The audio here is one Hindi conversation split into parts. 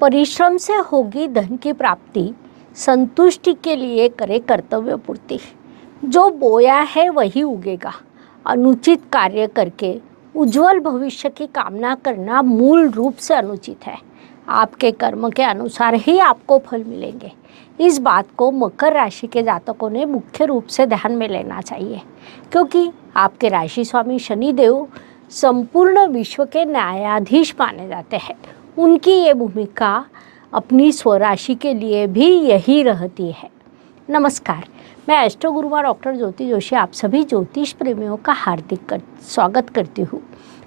परिश्रम से होगी धन की प्राप्ति, संतुष्टि के लिए करे कर्तव्य पूर्ति। जो बोया है वही उगेगा। अनुचित कार्य करके उज्जवल भविष्य की कामना करना मूल रूप से अनुचित है। आपके कर्म के अनुसार ही आपको फल मिलेंगे। इस बात को मकर राशि के जातकों ने मुख्य रूप से ध्यान में लेना चाहिए, क्योंकि आपके राशि स्वामी शनिदेव संपूर्ण विश्व के न्यायाधीश माने जाते हैं। उनकी ये भूमिका अपनी स्वराशि के लिए भी यही रहती है। नमस्कार, मैं एस्ट्रो गुरुमा डॉक्टर ज्योति जोशी आप सभी ज्योतिष प्रेमियों का हार्दिक स्वागत करती हूँ।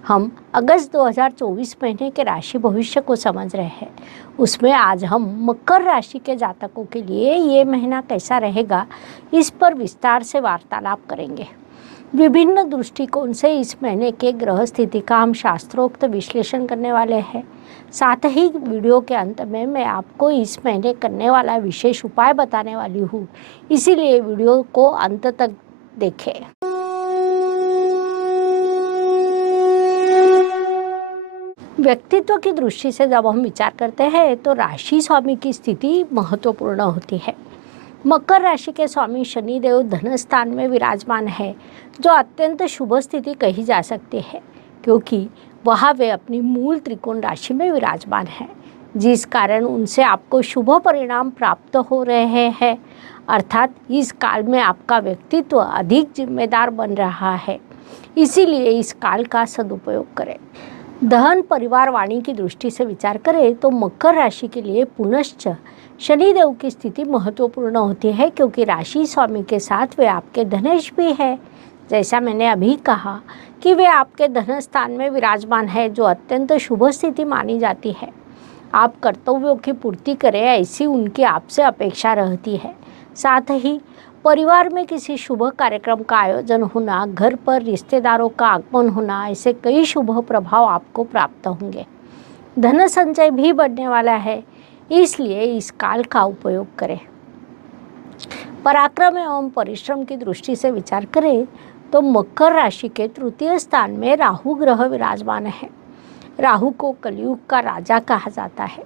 हम अगस्त 2024 महीने के राशि भविष्य को समझ रहे हैं। उसमें आज हम मकर राशि के जातकों के लिए ये महीना कैसा रहेगा, इस पर विस्तार से वार्तालाप करेंगे। विभिन्न दृष्टिकोण से इस महीने के ग्रह स्थिति का हम शास्त्रोक्त विश्लेषण करने वाले हैं। साथ ही वीडियो के अंत में मैं आपको इस महीने करने वाला विशेष उपाय बताने वाली हूँ, इसीलिए वीडियो को अंत तक देखें। व्यक्तित्व की दृष्टि से जब हम विचार करते हैं तो राशि स्वामी की स्थिति महत्वपूर्ण होती है। मकर राशि के स्वामी शनिदेव धन स्थान में विराजमान है, जो अत्यंत शुभ स्थिति कही जा सकती है, क्योंकि वहाँ वे अपनी मूल त्रिकोण राशि में विराजमान है, जिस कारण उनसे आपको शुभ परिणाम प्राप्त हो रहे हैं। अर्थात इस काल में आपका व्यक्तित्व अधिक जिम्मेदार बन रहा है, इसीलिए इस काल का सदुपयोग करें। धन परिवार वाणी की दृष्टि से विचार करें तो मकर राशि के लिए पुनश्च शनिदेव की स्थिति महत्वपूर्ण होती है, क्योंकि राशि स्वामी के साथ वे आपके धनेश भी है। जैसा मैंने अभी कहा कि वे आपके धन स्थान में विराजमान है, जो अत्यंत शुभ स्थिति मानी जाती है। आप कर्तव्यों की पूर्ति करें, ऐसी उनकी आपसे अपेक्षा रहती है। साथ ही परिवार में किसी शुभ कार्यक्रम का आयोजन होना, घर पर रिश्तेदारों का आगमन होना, ऐसे कई शुभ प्रभाव आपको प्राप्त होंगे। धन संचय भी बढ़ने वाला है, इसलिए इस काल का उपयोग करें। पराक्रम एवं परिश्रम की दृष्टि से विचार करें तो मकर राशि के तृतीय स्थान में राहु ग्रह विराजमान है। राहु को कलयुग का राजा कहा जाता है।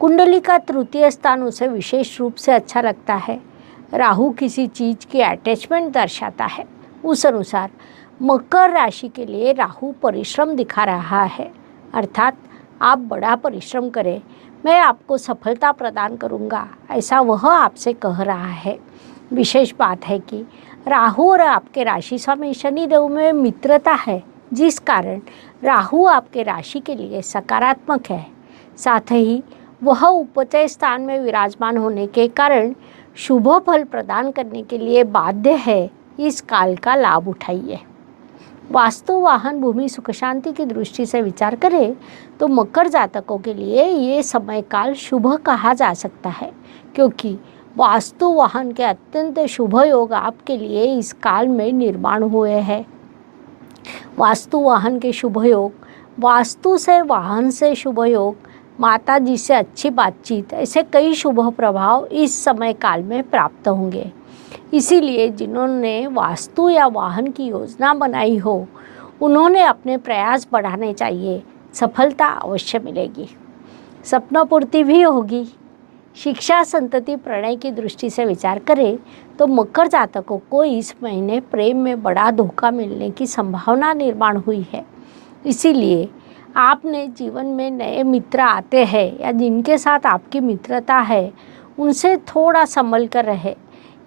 कुंडली का तृतीय स्थान उसे विशेष रूप से अच्छा लगता है। राहु किसी चीज की अटैचमेंट दर्शाता है। उस अनुसार मकर राशि के लिए राहु परिश्रम दिखा रहा है, अर्थात आप बड़ा परिश्रम करें, मैं आपको सफलता प्रदान करूंगा, ऐसा वह आपसे कह रहा है। विशेष बात है कि राहु और आपके राशि स्वामी शनिदेव में मित्रता है, जिस कारण राहु आपके राशि के लिए सकारात्मक है। साथ ही वह उपचय स्थान में विराजमान होने के कारण शुभ फल प्रदान करने के लिए बाध्य है। इस काल का लाभ उठाइए। वास्तु वाहन भूमि सुख शांति की दृष्टि से विचार करें तो मकर जातकों के लिए ये समय काल शुभ कहा जा सकता है, क्योंकि वास्तु वाहन के अत्यंत शुभ योग आपके लिए इस काल में निर्माण हुए हैं। वास्तु वाहन के शुभ योग, वास्तु से वाहन से शुभ योग, माता जी से अच्छी बातचीत, ऐसे कई शुभ प्रभाव इस समय काल में प्राप्त होंगे। इसीलिए जिन्होंने वास्तु या वाहन की योजना बनाई हो, उन्होंने अपने प्रयास बढ़ाने चाहिए। सफलता अवश्य मिलेगी, सपना पूर्ति भी होगी। शिक्षा संतति प्रणय की दृष्टि से विचार करें तो मकर जातकों को इस महीने प्रेम में बड़ा धोखा मिलने की संभावना निर्माण हुई है। इसीलिए आपने जीवन में नए मित्र आते हैं या जिनके साथ आपकी मित्रता है, उनसे थोड़ा संभल कर रहे,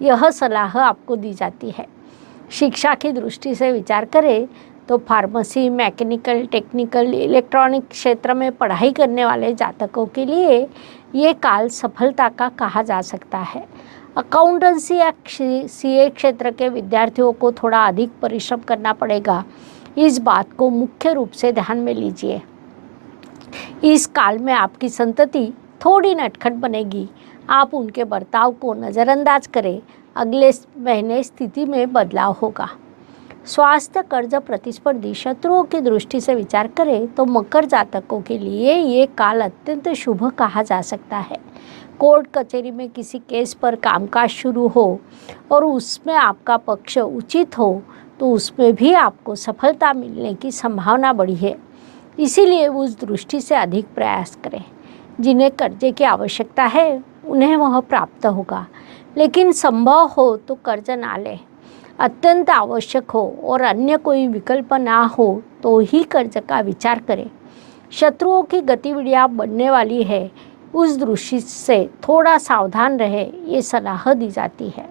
यह सलाह आपको दी जाती है। शिक्षा की दृष्टि से विचार करें तो फार्मेसी, मैकेनिकल, टेक्निकल, इलेक्ट्रॉनिक क्षेत्र में पढ़ाई करने वाले जातकों के लिए ये काल सफलता का कहा जा सकता है। अकाउंटेंसी या सीए क्षेत्र के विद्यार्थियों को थोड़ा अधिक परिश्रम करना पड़ेगा, इस बात को मुख्य रूप से ध्यान में लीजिए। इस काल में आपकी संतति थोड़ी नटखट बनेगी। आप उनके बर्ताव को नज़रअंदाज करें, अगले महीने स्थिति में बदलाव होगा। स्वास्थ्य, कर्ज, प्रतिस्पर्धी शत्रुओं की दृष्टि से विचार करें तो मकर जातकों के लिए ये काल अत्यंत शुभ कहा जा सकता है। कोर्ट कचहरी में किसी केस पर कामकाज शुरू हो और उसमें आपका पक्ष उचित हो तो उसमें भी आपको सफलता मिलने की संभावना बढ़ी है। इसीलिए उस दृष्टि से अधिक प्रयास करें। जिन्हें कर्जे की आवश्यकता है उन्हें वह प्राप्त होगा, लेकिन संभव हो तो कर्ज ना लें। अत्यंत आवश्यक हो और अन्य कोई विकल्प ना हो तो ही कर्ज का विचार करें। शत्रुओं की गतिविधियां बढ़ने वाली है, उस दृष्टि से थोड़ा सावधान रहे, ये सलाह दी जाती है।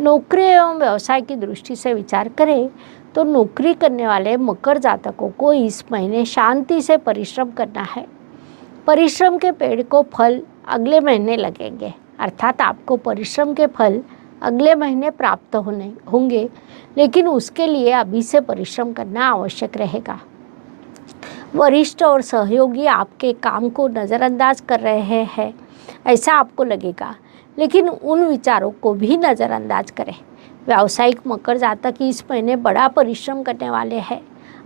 नौकरी एवं व्यवसाय की दृष्टि से विचार करें तो नौकरी करने वाले मकर जातकों को इस महीने शांति से परिश्रम करना है। परिश्रम के पेड़ को फल अगले महीने लगेंगे, अर्थात आपको परिश्रम के फल अगले महीने प्राप्त होंगे, लेकिन उसके लिए अभी से परिश्रम करना आवश्यक रहेगा। वरिष्ठ और सहयोगी आपके काम को नज़रअंदाज कर रहे हैं ऐसा आपको लगेगा, लेकिन उन विचारों को भी नज़रअंदाज करें। व्यावसायिक मकर जातक इस महीने बड़ा परिश्रम करने वाले हैं,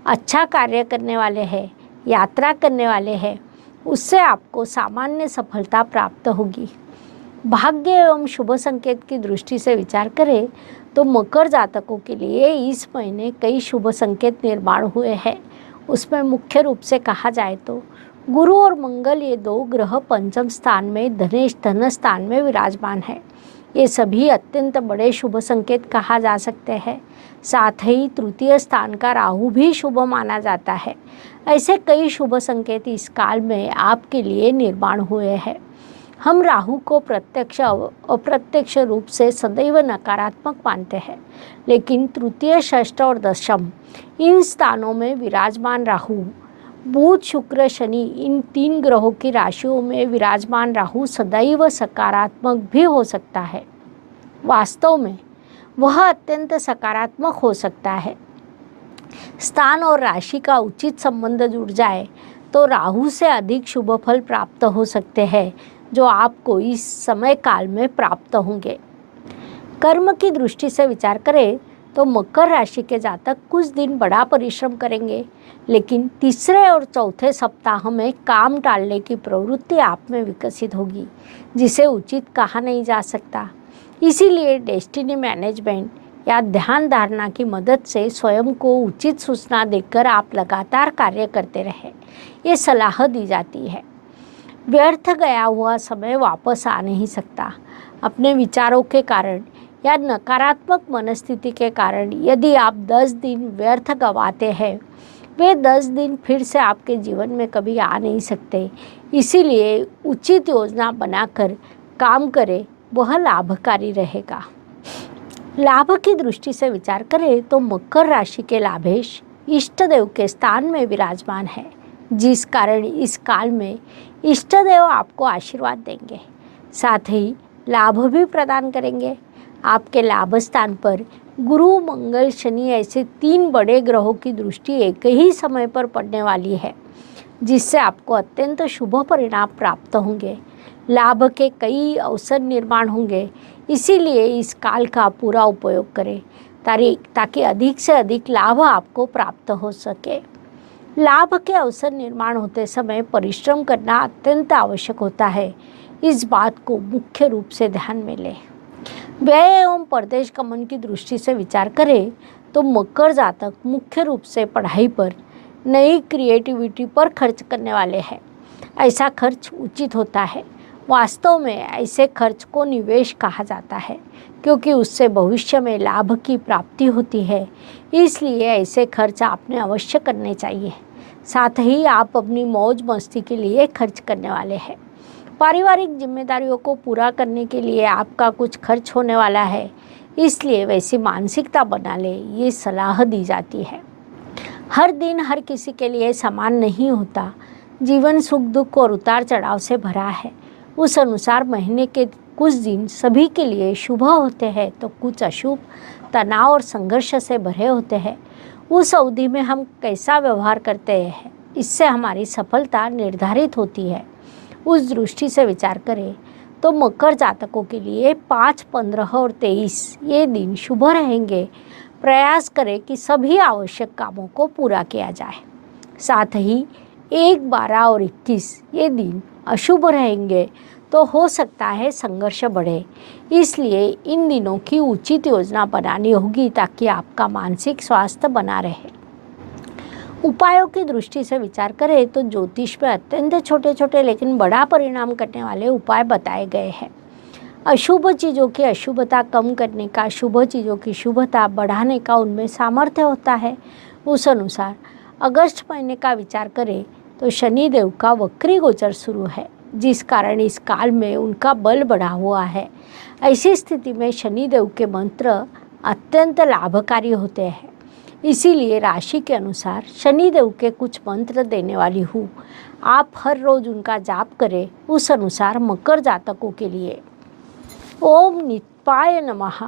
अच्छा कार्य करने वाले हैं, यात्रा करने वाले हैं, उससे आपको सामान्य सफलता प्राप्त होगी। भाग्य एवं शुभ संकेत की दृष्टि से विचार करें तो मकर जातकों के लिए इस महीने कई शुभ संकेत निर्माण हुए हैं। उसमें मुख्य रूप से कहा जाए तो गुरु और मंगल, ये दो ग्रह पंचम स्थान में धन स्थान में विराजमान है। ये सभी अत्यंत बड़े शुभ संकेत कहा जा सकते हैं। साथ ही तृतीय स्थान का राहु भी शुभ माना जाता है। ऐसे कई शुभ संकेत इस काल में आपके लिए निर्माण हुए हैं। हम राहु को प्रत्यक्ष अप्रत्यक्ष रूप से सदैव नकारात्मक मानते हैं, लेकिन तृतीय, षष्ठ और दशम इन स्थानों में विराजमान राहु, बुध, शुक्र, शनि, इन तीन ग्रहों की राशियों में विराजमान राहु सदैव सकारात्मक भी हो सकता है। वास्तव में वह अत्यंत सकारात्मक हो सकता है। स्थान और राशि का उचित संबंध जुड़ जाए तो राहु से अधिक शुभ फल प्राप्त हो सकते हैं, जो आपको इस समय काल में प्राप्त होंगे। कर्म की दृष्टि से विचार करें तो मकर राशि के जातक कुछ दिन बड़ा परिश्रम करेंगे, लेकिन तीसरे और चौथे सप्ताह में काम टालने की प्रवृत्ति आप में विकसित होगी, जिसे उचित कहा नहीं जा सकता। इसीलिए डेस्टिनी मैनेजमेंट या ध्यान धारणा की मदद से स्वयं को उचित सूचना देकर आप लगातार कार्य करते रहें, ये सलाह दी जाती है। व्यर्थ गया हुआ समय वापस आ नहीं सकता। अपने विचारों के कारण या नकारात्मक मनस्थिति के कारण यदि आप 10 दिन व्यर्थ गंवाते हैं, वे 10 दिन फिर से आपके जीवन में कभी आ नहीं सकते। इसीलिए उचित योजना बनाकर काम करें, वह लाभकारी रहेगा। लाभ की दृष्टि से विचार करें तो मकर राशि के लाभेश इष्ट देव के स्थान में विराजमान है, जिस कारण इस काल में इष्ट देव आपको आशीर्वाद देंगे, साथ ही लाभ भी प्रदान करेंगे। आपके लाभ स्थान पर गुरु, मंगल, शनि ऐसे 3 बड़े ग्रहों की दृष्टि एक ही समय पर पड़ने वाली है, जिससे आपको अत्यंत शुभ परिणाम प्राप्त होंगे। लाभ के कई अवसर निर्माण होंगे, इसीलिए इस काल का पूरा उपयोग करें ताकि अधिक से अधिक लाभ आपको प्राप्त हो सके। लाभ के अवसर निर्माण होते समय परिश्रम करना अत्यंत आवश्यक होता है, इस बात को मुख्य रूप से ध्यान में लें। व्यय एवं परदेश गमन की दृष्टि से विचार करें तो मकर जातक मुख्य रूप से पढ़ाई पर, नई क्रिएटिविटी पर खर्च करने वाले हैं। ऐसा खर्च उचित होता है। वास्तव में ऐसे खर्च को निवेश कहा जाता है, क्योंकि उससे भविष्य में लाभ की प्राप्ति होती है। इसलिए ऐसे खर्च आपने अवश्य करने चाहिए। साथ ही आप अपनी मौज मस्ती के लिए खर्च करने वाले हैं। पारिवारिक जिम्मेदारियों को पूरा करने के लिए आपका कुछ खर्च होने वाला है, इसलिए वैसी मानसिकता बना ले, ये सलाह दी जाती है। हर दिन हर किसी के लिए समान नहीं होता। जीवन सुख दुख और उतार चढ़ाव से भरा है। उस अनुसार महीने के कुछ दिन सभी के लिए शुभ होते हैं तो कुछ अशुभ, तनाव और संघर्ष से भरे होते हैं। उस अवधि में हम कैसा व्यवहार करते हैं, इससे हमारी सफलता निर्धारित होती है। उस दृष्टि से विचार करें तो मकर जातकों के लिए 5, 15 और 23 ये दिन शुभ रहेंगे। प्रयास करें कि सभी आवश्यक कामों को पूरा किया जाए। साथ ही 1, 12 और 21 ये दिन अशुभ रहेंगे, तो हो सकता है संघर्ष बढ़े। इसलिए इन दिनों की उचित योजना बनानी होगी ताकि आपका मानसिक स्वास्थ्य बना रहे। उपायों की दृष्टि से विचार करें तो ज्योतिष में अत्यंत छोटे छोटे लेकिन बड़ा परिणाम करने वाले उपाय बताए गए हैं। अशुभ चीज़ों की अशुभता कम करने का, शुभ चीज़ों की शुभता बढ़ाने का उनमें सामर्थ्य होता है। उस अनुसार अगस्त महीने का विचार करें तो शनिदेव का वक्री गोचर शुरू है, जिस कारण इस काल में उनका बल बढ़ा हुआ है। ऐसी स्थिति में शनिदेव के मंत्र अत्यंत लाभकारी होते हैं। इसीलिए राशि के अनुसार शनिदेव के कुछ मंत्र देने वाली हूँ। आप हर रोज उनका जाप करें। उस अनुसार मकर जातकों के लिए ओम नित्याय नमः,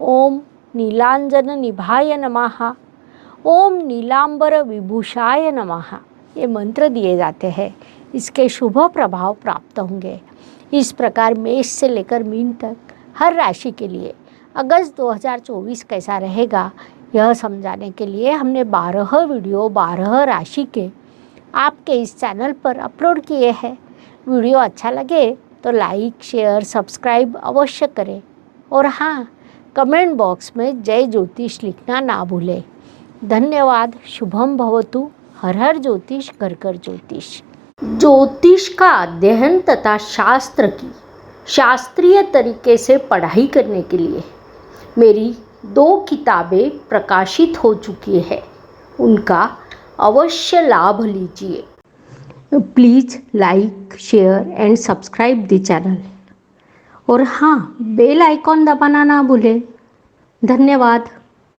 ओम नीलांजन निभाय नमः, ओम नीलांबर विभूषाय नमः, ये मंत्र दिए जाते हैं। इसके शुभ प्रभाव प्राप्त होंगे। इस प्रकार मेष से लेकर मीन तक हर राशि के लिए अगस्त 2024 कैसा रहेगा, यह समझाने के लिए हमने 12 वीडियो 12 राशि के आपके इस चैनल पर अपलोड किए हैं। वीडियो अच्छा लगे तो लाइक, शेयर, सब्सक्राइब अवश्य करें। और हाँ, कमेंट बॉक्स में जय ज्योतिष लिखना ना भूलें। धन्यवाद। शुभम भवतु। हर हर ज्योतिष, घर घर ज्योतिष। ज्योतिष का अध्ययन तथा शास्त्र की शास्त्रीय तरीके से पढ़ाई करने के लिए मेरी 2 किताबें प्रकाशित हो चुकी है, उनका अवश्य लाभ लीजिए। Please like, share and subscribe the channel. और हाँ, बेल आइकॉन दबाना ना भूलें। धन्यवाद।